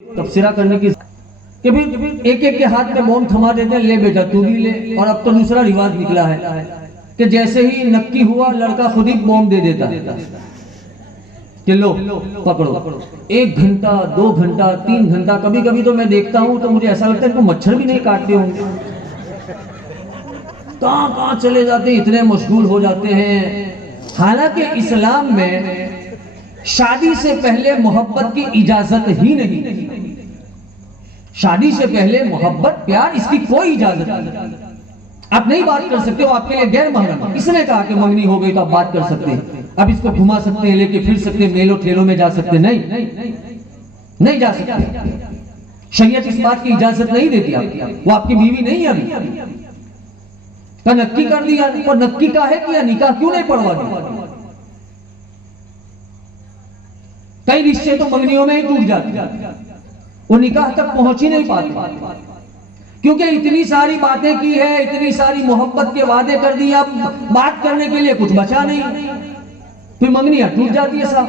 तबसरा करने की कि भी एक एक के हाथ में मोम थमा देते हैं, ले बेटा तू भी ले। और अब तो दूसरा रिवाज निकला है कि जैसे ही नक्की हुआ लड़का खुद ही मोम दे देता कि लो पकड़ो। 1 घंटा 2 घंटा 3 घंटा, कभी कभी तो मैं देखता हूं तो मुझे ऐसा लगता है कि मच्छर भी नहीं काटते होंगे, कहां चले जाते हैं, इतने मशगूल हो जाते हैं। हालांकि इस्लाम में शादी से पहले मोहब्बत की इजाजत ही नहीं। शादी से पहले मोहब्बत प्यार इसकी कोई इजाजत नहीं। आप नहीं बात कर सकते हो, आपके लिए गैर महरम। इसने कहा कि मंगनी हो गई तो आप बात कर सकते हैं, अब इसको घुमा सकते हैं, लेके फिर सकते हैं, मेलों ठेलों में जा सकते, नहीं जा सकते। शरीयत इस बात की इजाजत नहीं देती आपकी, वो आपकी बीवी नहीं है अभी। का नक्की कर दिया, और नक्की का है किया, निकाह क्यों नहीं पढ़वा दिया? कई रिश्ते तो मंगनियों में ही टूट जाते, वो निकाह तक पहुंच ही नहीं पाते, क्योंकि इतनी सारी बातें की है, इतनी सारी मोहब्बत के वादे कर दिए, अब बात करने के लिए कुछ बचा नहीं, फिर मंगनियां टूट जाती है साहब।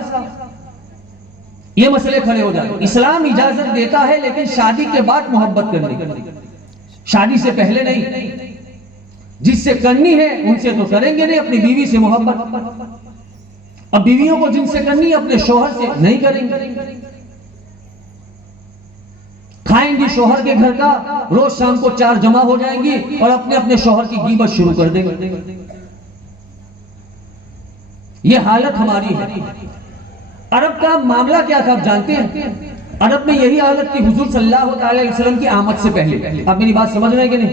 ये मसले खड़े हो जाते। इस्लाम इजाजत देता है लेकिन शादी के बाद मोहब्बत करने की, शादी से पहले नहीं। जिससे करनी है उनसे तो करेंगे नहीं, अपनी बीवी से मोहब्बत। अब बीवियों को जिनसे करनी है अपने शोहर से नहीं करेंगे, खाएंगी शोहर के घर का, रोज शाम को 4 जमा हो जाएंगी और अपने अपने शोहर की गीबत शुरू कर देंगे। ये हालत हमारी है। अरब का मामला क्या था आप जानते हैं? अरब में यही हालत थी हुजूर सल्लल्लाहु अलैहि वसल्लम की आमद से पहले। आप मेरी बात समझ रहे हैं कि नहीं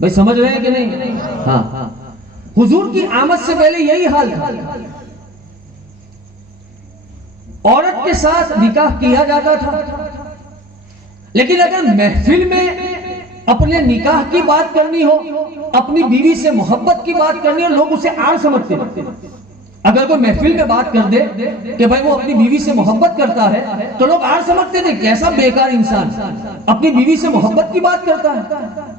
भाई, समझ रहे हैं कि नहीं? हाँ, हुजूर की आमद से पहले यही हाल था। औरत के साथ निकाह किया जाता था, लेकिन अगर महफिल में अपने निकाह की बात करनी हो, अपनी बीवी से मोहब्बत की बात करनी हो, लोग उसे आड़ समझते थे। अगर कोई महफिल में बात कर दे कि भाई वो अपनी बीवी से मोहब्बत करता है, तो लोग आड़ समझते थे, कैसा बेकार इंसान अपनी बीवी से मोहब्बत की बात करता है।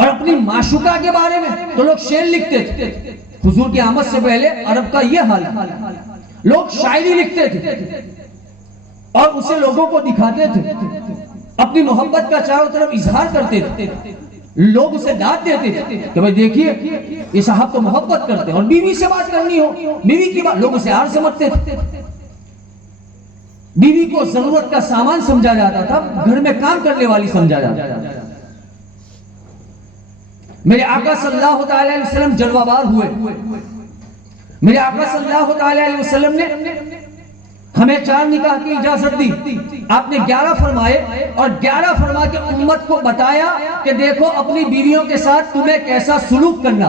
और अपनी माशुका के बारे में तो लोग शेर लिखते थे। हुजूर की आमद से पहले अरब का यह हाल, लोग शायरी लिखते थे और उसे लोगों को दिखाते थे, अपनी मोहब्बत का चारों तरफ इजहार करते थे। लोग उसे दाद देते थे कि भाई देखिए ये साहब तो मोहब्बत करते हैं। और बीवी से बात करनी हो, बीवी की बात, लोग उसे आड़ समझते थे। बीवी को जरूरत का सामान समझा जाता था, घर में काम करने वाली समझा जाता था। मेरे आका सल्लल्लाहु अलैहि वसल्लम जलवाबार हुए। मेरे आका सल्लल्लाहु अलैहि वसल्लम ने हमें 4 निकाह की इजाजत दी। आपने 11 फरमाए और 11 फरमा के उम्मत को बताया कि देखो अपनी बीवियों के साथ तुम्हें कैसा सुलूक करना।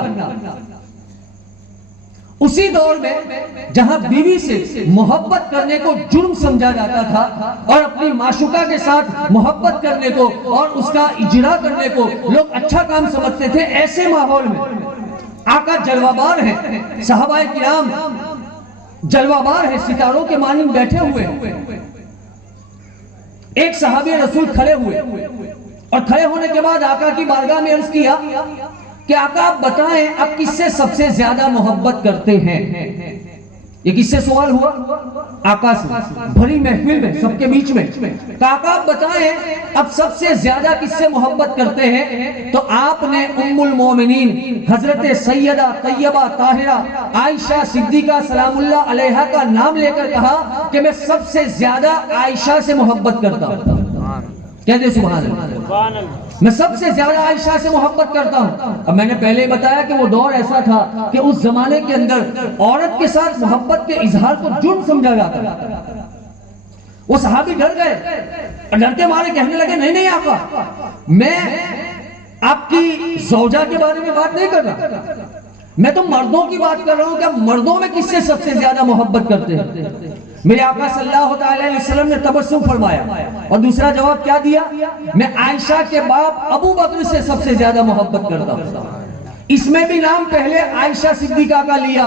उसी दौर में जहां बीवी से मोहब्बत करने को जुर्म समझा जाता था और अपनी माशुका के साथ मोहब्बत करने को और उसका इजरा करने को लोग अच्छा काम समझते थे, ऐसे माहौल में आका जलवाबार है, सहाबाए किराम जलवाबार है, सितारों के मानिंद बैठे हुए। एक सहाबी रसूल खड़े हुए और खड़े होने के बाद आका की बारगाह में अर्ज किया कि आका आप बताएं आप किससे सबसे ज्यादा मोहब्बत करते हैं? ये किससे सवाल हुआ? आका से, भरी महफिल में, सबके बीच में। आका आप बताएं अब सबसे ज्यादा किससे मोहब्बत करते हैं? तो आपने उम्मुल मोमिनीन हजरत सैयदा तैयबा ताहिरा आयशा सिद्दीका सलामुल्लाह अलैहा का नाम लेकर कहा कि मैं सबसे ज्यादा आयशा से मोहब्बत करता हूं। कहते सुभान अल्लाह, मैं सबसे ज्यादा आयशा से मोहब्बत करता हूं। अब मैंने पहले बताया कि वो दौर ऐसा था कि उस जमाने के अंदर औरत के साथ मोहब्बत के इजहार को जुर्म समझा जाता था। वो सहाबी डर गए और डरते मारे कहने लगे नहीं नहीं आका, मैं आपकी ज़ौजा के बारे में बात नहीं कर रहा, मैं तो मर्दों की बात कर रहा हूं। क्या मर्दों में किससे सबसे ज्यादा मोहब्बत करते हैं? मेरे आका सल्लल्लाहु अलैहि वसल्लम ने तबस्सुम फरमाया और दूसरा जवाब क्या दिया? मैं आयशा के बाप अबू बकर से सबसे ज्यादा मोहब्बत करता हूं। इसमें भी नाम पहले आयशा सिद्दीका का लिया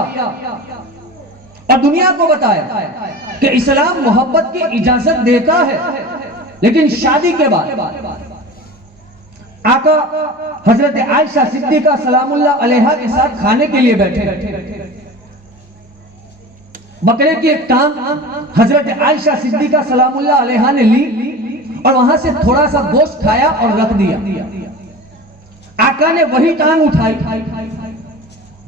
और दुनिया को बताया कि इस्लाम मोहब्बत की इजाजत देता है, लेकिन शादी के बाद आका हजरत आयशा सिद्दीका सलामुल्लाह अलैहा के साथ खाने के लिए बैठे। बकरे की एक टांग हजरत आयशा सिद्दीका सलामुल्लाह अलैहा ने ली और वहां से थोड़ा सा गोश्त खाया और रख दिया। आका ने वही टांग उठाई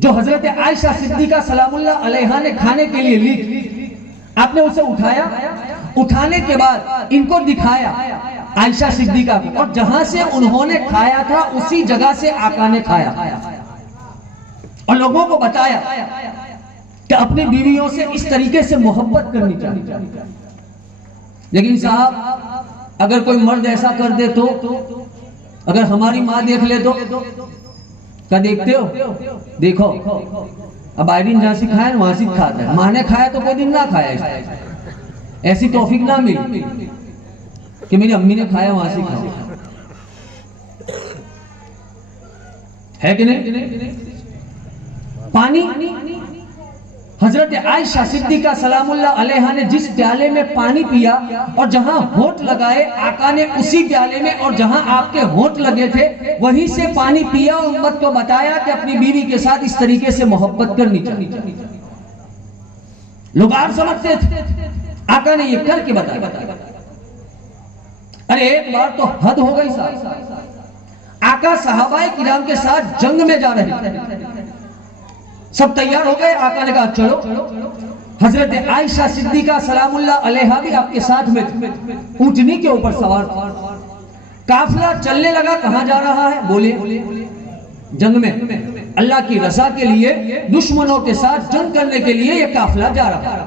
जो हजरत आयशा सिद्दीका सलामुल्लाह अलैहा ने खाने के लिए ली। आपने उसे उठाया, उठाने के बाद इनको दिखाया आयशा सिद्दीका को, और जहां से उन्होंने खाया था उसी जगह से आका ने खाया और लोगों को बताया कि अपनी बीवियों से इस तरीके से मोहब्बत करनी चाहिए। लेकिन साहब अगर कोई मर्द ऐसा कर दे तो, अगर हमारी माँ देख ले तो क्या देखते हो? देखो अब आयरीन जहां से खाया वहां से खाता है, माँ ने खाया तो कोई दिन ना खाया, ऐसी तौफीक ना मिली कि मेरी अम्मी ने खाया वहां से खाओ, है कि नहीं? पानी हजरत आयशा सिद्दीका सलामुल्लाह अलैहा ने जिस प्याले में पानी पिया और जहां होंठ लगाए आका ने उसी प्याले में, और जहां आपके होंठ लगे थे वहीं से पानी पिया और उम्मत को बताया कि अपनी बीवी के साथ इस तरीके से मोहब्बत करनी चाहिए। लोग आप समझते थे, आका ने ये करके बताया। अरे एक बार तो हद हो गई साहब, आका सहाबाए किराम के साथ जंग में जा रहे थे, सब तैयार हो गए। आका ने कहा चलो। हजरत आयशा सिद्दीका सलामुल्लाह अलैहा भी आपके साथ में थी, ऊंटनी के ऊपर सवार था। काफिला चलने लगा, कहां जा रहा है? बोले जंग में, अल्लाह की रजा के लिए, दुश्मनों के साथ जंग करने के लिए यह काफिला जा रहा है।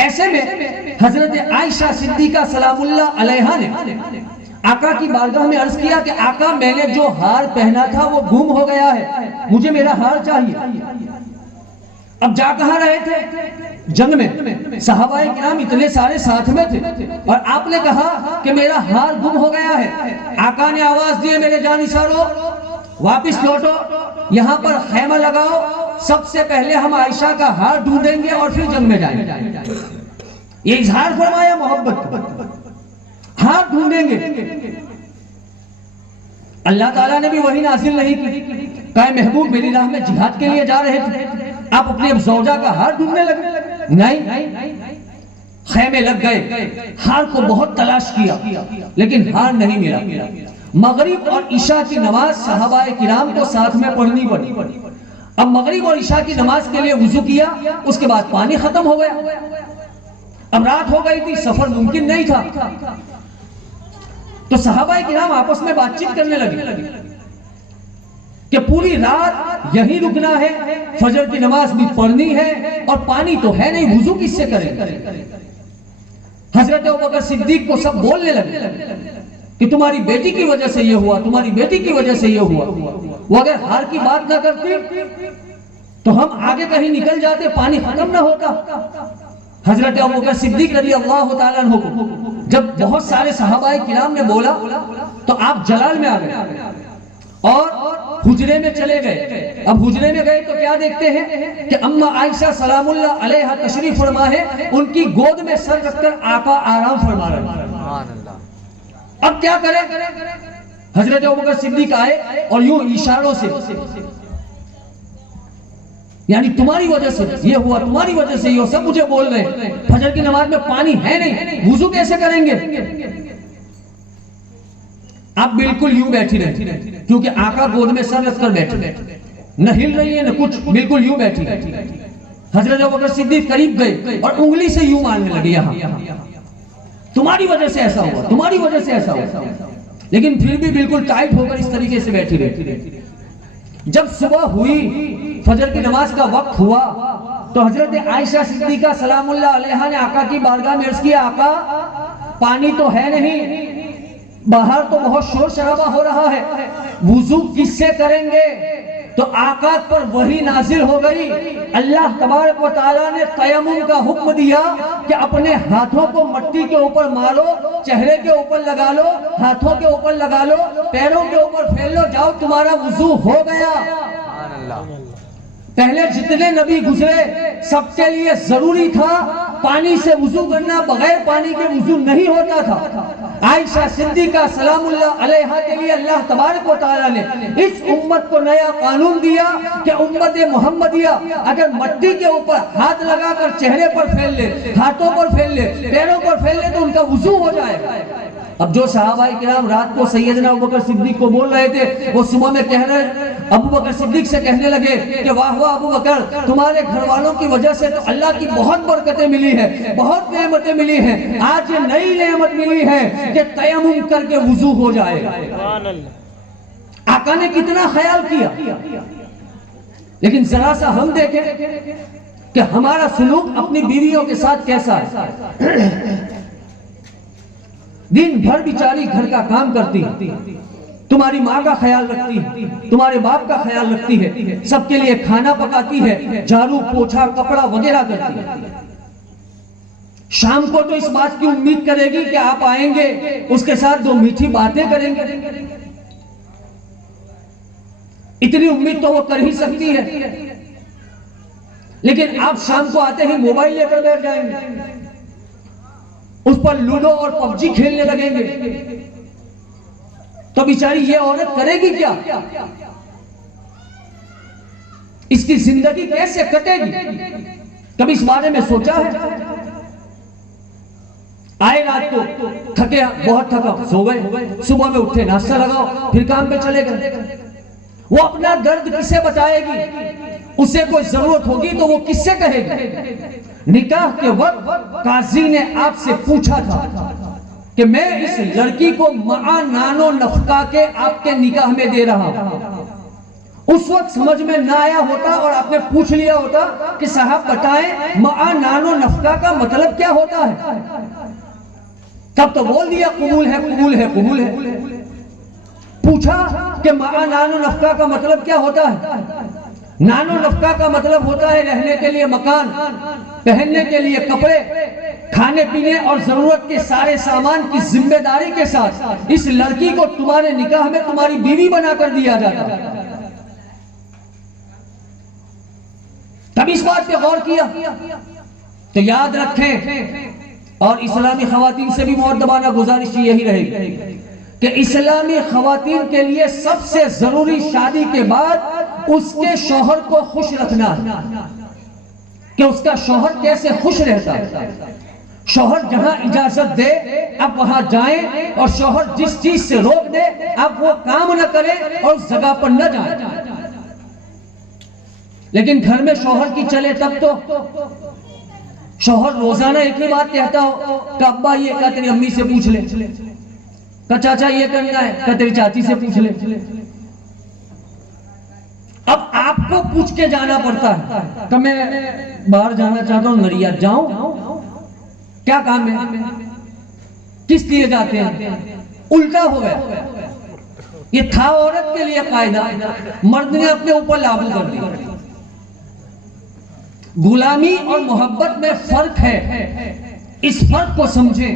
ऐसे में हजरत आयशा सिद्दीका सलामुल्लाह अलैहा ने आका की बारगाह में अर्ज किया कि आका मैंने जो हार पहना था वो गुम हो गया है, मुझे मेरा हार चाहिए। अब जा कहां रहे थे? जंग में। सहाबाए किराम इतने सारे साथ में थे और आपने कहा कि मेरा हार गुम हो गया है। आका ने आवाज दी, मेरे जानिसारो वापिस लौटो, यहाँ पर खैमा लगाओ, सबसे पहले हम आयशा का हार ढूंढेंगे और फिर जंग में जाएंगे। ये इजहार फरमाया मोहब्बत, हार ढूंढेंगे। अल्लाह ताला ने भी वही नाजिल नहीं की, कहे महबूब मेरी राह में जिहाद के लिए जा रहे थे, आप अपने ज़ौजा का हार ढूंढने लगे? नहीं, खैमे लग गए, हार को बहुत तलाश किया लेकिन हार नहीं मिला। मगरिब और ईशा की नमाज सहाबाए किराम को साथ में पढ़नी पड़ी। अब मगरिब और ईशा की नमाज के लिए वुजू किया, उसके बाद पानी खत्म हो गया। अब रात हो गई थी, सफर मुमकिन नहीं था, तो सहाबाए किराम आपस में बातचीत करने लगे कि पूरी रात यहीं रुकना है, फजर की नमाज भी पढ़नी है और पानी तो है नहीं, वुजू किससे करें? हजरत अबू बकर सिद्दीक को सब बोलने लगे कि तुम्हारी बेटी की वजह से ये हुआ, तुम्हारी बेटी की वजह से ये हुआ। वो अगर हार की बात ना करती तो हम आगे कहीं निकल जाते, पानी खत्म ना होता। हजरत अबू बकर सिद्दीक रज़ी अल्लाह ताला अन्हु को जब बहुत सारे सहाबाए किराम ने बोला तो आप जलाल में आ गए और हुजरे में चले गए। अब हुजरे में गए तो क्या देखते हैं कि अम्मा आयशा सलामुल्लाह अलैहा तशरीफ फरमा है, उनकी गोद में सर रखकर आका आराम फरमा रहे हैं। अब क्या करें? हजरत अबू बकर सिद्दीक आए और यूं इशारों से, यानी तुम्हारी वजह से ये हुआ, तुम्हारी वजह से ये, सब मुझे बोल रहे हैं। फजर की नमाज में पानी है नहीं, वुजू कैसे करेंगे? आप बिल्कुल यूं बैठी रहे, क्योंकि आका गोद में सर रखकर बैठे, न हिल रही है न कुछ, बिल्कुल यूं बैठी। हजरत अबू बकर सिद्दीक करीब गए और उंगली से यूं मारने लगे, यहाँ तुम्हारी वजह से ऐसा हुआ, तुम्हारी वजह से ऐसा हुआ। लेकिन फिर भी बिल्कुल टाइट होकर इस तरीके से बैठी रही। जब सुबह हुई, फजर की नमाज का वक्त हुआ, तो हजरत आयशा सिद्दीका सलामुल्लाह अलैहा ने आका की बारगाह में अर्ज किया, आका पानी तो है नहीं, बाहर तो बहुत शोर शराबा हो रहा है, वुजू किससे करेंगे? तो आका पर वही नाजिल हो गई। अल्लाह तबारक व तआला ने तयम्मुम का हुक्म दिया कि अपने हाथों को मट्टी के ऊपर मारो, चेहरे के ऊपर लगा लो, हाथों के ऊपर लगा लो, पैरों के ऊपर फैल लो, जाओ तुम्हारा वुजू हो गया। पहले जितने नबी गुजरे सबके लिए जरूरी था पानी से वुजू करना बगैर पानी के वुजू नहीं होता था। आयशा सिद्दीका सलामुल्लाह अलैहा के लिए अल्लाह तबारक व तआला ने इस उम्मत को नया कानून दिया कि उम्मत मोहम्मदिया अगर मिट्टी के ऊपर हाथ लगाकर चेहरे पर फैल ले, हाथों पर फैल ले, पैरों पर फैल ले तो उनका वुजू हो जाएगा। अब जो सहाबाए किराम रात को सैयदना अबू बकर सिद्दीक को बोल रहे थे, वो सुबह में कह रहे अबू बकर सिद्दीक से कहने लगे कि वाह वाह अबू बकर, तुम्हारे घर वालों की वजह से तो अल्लाह की बहुत बरकतें मिली है, बहुत नेमतें मिली हैं। आज ये नई नेमत मिली है कि तयम्मुम करके वुजू हो जाए। आका ने कितना ख्याल किया। लेकिन जरा सा हम देखें कि हमारा सुलूक अपनी बीवियों के साथ कैसा है। दिन भर बेचारी घर का काम करती है, तुम्हारी माँ का ख्याल रखती है, तुम्हारे बाप का ख्याल रखती है, सबके लिए खाना पकाती है, झाड़ू पोछा कपड़ा वगैरह करती है। शाम को तो इस बात की उम्मीद करेगी कि आप आएंगे, उसके साथ दो मीठी बातें करेंगे। इतनी उम्मीद तो वो कर ही सकती है। लेकिन आप शाम को आते ही मोबाइल लेकर बैठ जाएंगे, उस पर लूडो और पबजी खेलने लगेंगे, तो बेचारी ये औरत करेगी क्या? इसकी जिंदगी कैसे कटेगी? कभी इस बारे में सोचा है? आए रात को थके, बहुत थका, सो गए, सुबह में उठे नाश्ता लगाओ, फिर काम पे चले गए। वो अपना दर्द किसे बताएगी? उसे कोई जरूरत होगी तो वो किससे कहेगी? निकाह के वक्त काजी ने आपसे पूछा था कि मैं इस लड़की को मा नानो नफका के आपके निकाह में दे रहा हूं। उस वक्त समझ में ना आया होता और आपने पूछ लिया होता कि साहब बताएं मा नानो नफका का मतलब क्या होता है, तब तो बोल दिया कबूल है कबूल है कबूल है। पूछा कि मा नानो नफका का मतलब क्या होता है? नानो नफका का मतलब होता है रहने के लिए मकान, पहनने के लिए कपड़े, खाने पीने और जरूरत के सारे सामान की जिम्मेदारी के साथ इस लड़की को तुम्हारे निकाह में तुम्हारी बीवी बनाकर दिया जाता। तब इस बात पे गौर किया तो याद रखें, और इस्लामी खवातीन से भी मुअद्दबाना गुजारिश यही रहेगी कि इस्लामी खवातीन के लिए सबसे जरूरी शादी के बाद उसके शौहर को खुश रखना है कि उसका शौहर कैसे खुश रहता है। शौहर जहां इजाजत दे आप वहां जाएं, और शौहर जिस चीज से रोक दे आप वो काम न करें और उस जगह पर न जाएं। लेकिन घर में शौहर की चले तब तो शौहर रोजाना एक ही बात कहता हो कि अब्बा ये क्या तेरी अम्मी से पूछ ले, का चाचा ये करना है, का तेरी चाची से पूछ ले। अब आपको पूछ के जाना पड़ता है कि मैं बाहर जाना चाहता हूं, नरिया जाऊं, क्या काम है, किस लिए जाते हैं? उल्टा हो गया। ये था औरत के लिए कायदा, मर्द ने अपने ऊपर लागू कर दिया। गुलामी और मोहब्बत में फर्क है, इस फर्क को समझें।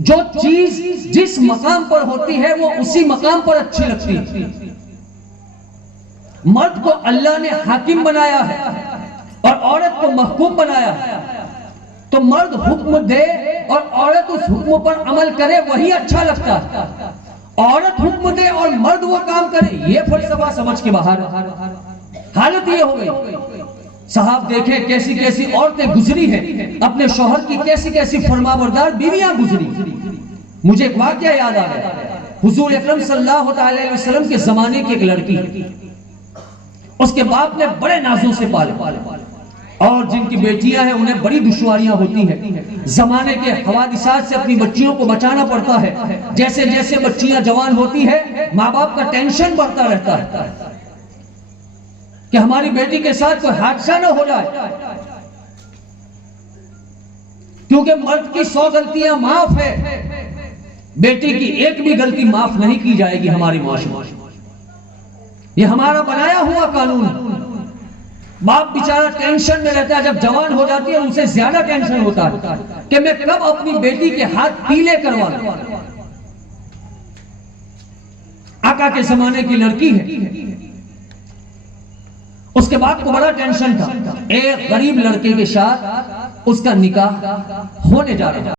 जो चीज जिस मकाम पर होती है वो उसी मकाम पर अच्छी लगती है। मर्द को अल्लाह ने हाकिम बनाया है और औरत को महकूम बनाया है, तो मर्द हुक्म दे और औरत उस हुक्म पर अमल करे वही अच्छा लगता है। औरत हुक्म दे और मर्द वो काम करे, ये फलसफा समझ के बाहर। हालत ये हो गई। साहब देखें कैसी कैसी औरतें गुजरी हैं, अपने शौहर की कैसी कैसी फरमाबरदार बीवियां गुजरी। मुझे एक वाकया याद आ गया। हुजूर अकरम सल्लल्लाहु अलैहि वसल्लम के जमाने की एक लड़की, उसके बाप ने बड़े नाजों से पाला, और जिनकी बेटियां हैं उन्हें बड़ी दुश्वारियां होती हैं। जमाने के हवादिसात से अपनी बच्चियों को बचाना पड़ता है। जैसे जैसे बच्चियां जवान होती है माँ बाप का टेंशन बढ़ता रहता है कि हमारी बेटी के साथ कोई हादसा न हो जाए, क्योंकि मर्द की 100 गलतियां माफ है, बेटी की एक भी गलती माफ नहीं की जाएगी हमारी माशरे। ये हमारा बनाया हुआ कानून। बाप बेचारा टेंशन में रहता है, जब जवान हो जाती है उनसे ज्यादा टेंशन होता है कि मैं कब अपनी बेटी के हाथ पीले करवा लूं। आका के जमाने की लड़की है, उसके बाद को बड़ा टेंशन था, एक गरीब लड़के के साथ उसका निकाह होने जा रहा था।